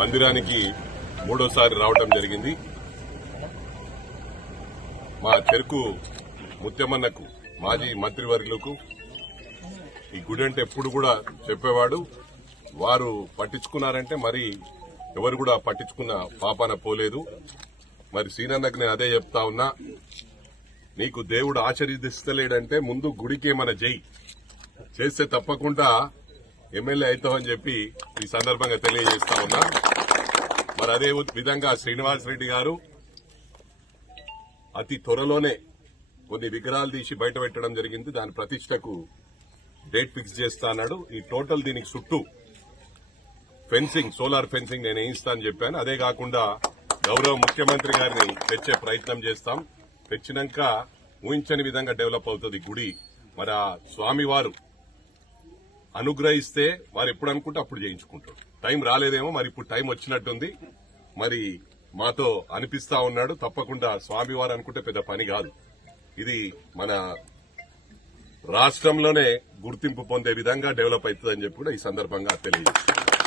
మందిరానికి మూడోసారి రావడం జరిగింది. మా చెరుకు ముత్యమన్నకు మాజీ మంత్రివర్యులకు ఈ గుడి అంటే ఎప్పుడు కూడా చెప్పేవాడు. వారు పట్టించుకున్నారంటే మరి ఎవరు కూడా పట్టించుకున్న పాపాన పోలేదు. మరి సీనన్నకు నేను అదే చెప్తా ఉన్నా, నీకు దేవుడు ఆశీర్వదిస్తలేడంటే ముందు గుడికి ఏమైనా చేస్తే తప్పకుండా ఎమ్మెల్యే అవుతామని చెప్పి ఈ సందర్భంగా తెలియజేస్తా ఉన్నా. మరి అదే విధంగా శ్రీనివాస్ రెడ్డి గారు అతి త్వరలోనే కొన్ని విగ్రహాలు తీసి బయట పెట్టడం జరిగింది. దాని ప్రతిష్టకు డేట్ ఫిక్స్ చేస్తా అన్నాడు. ఈ టోటల్ దీనికి చుట్టూ ఫెన్సింగ్, సోలార్ ఫెన్సింగ్ నేను వేయిస్తా అని చెప్పాను. అదే కాకుండా గౌరవ ముఖ్యమంత్రి గారిని తెచ్చే ప్రయత్నం చేస్తాం. తెచ్చినాక ఊహించని విధంగా డెవలప్ అవుతుంది గుడి. మరి ఆ స్వామివారు అనుగ్రహిస్తే వారు ఎప్పుడు అనుకుంటే అప్పుడు చేయించుకుంటారు. టైం రాలేదేమో, మరి ఇప్పుడు టైం వచ్చినట్టుంది. మరి మాతో అనిపిస్తా ఉన్నాడు. తప్పకుండా స్వామివారు అనుకుంటే పెద్ద పని కాదు. ఇది మన రాష్ట్రంలోనే గుర్తింపు పొందే విధంగా డెవలప్ అవుతుందని చెప్పి కూడా ఈ సందర్భంగా తెలియజేస్తాను.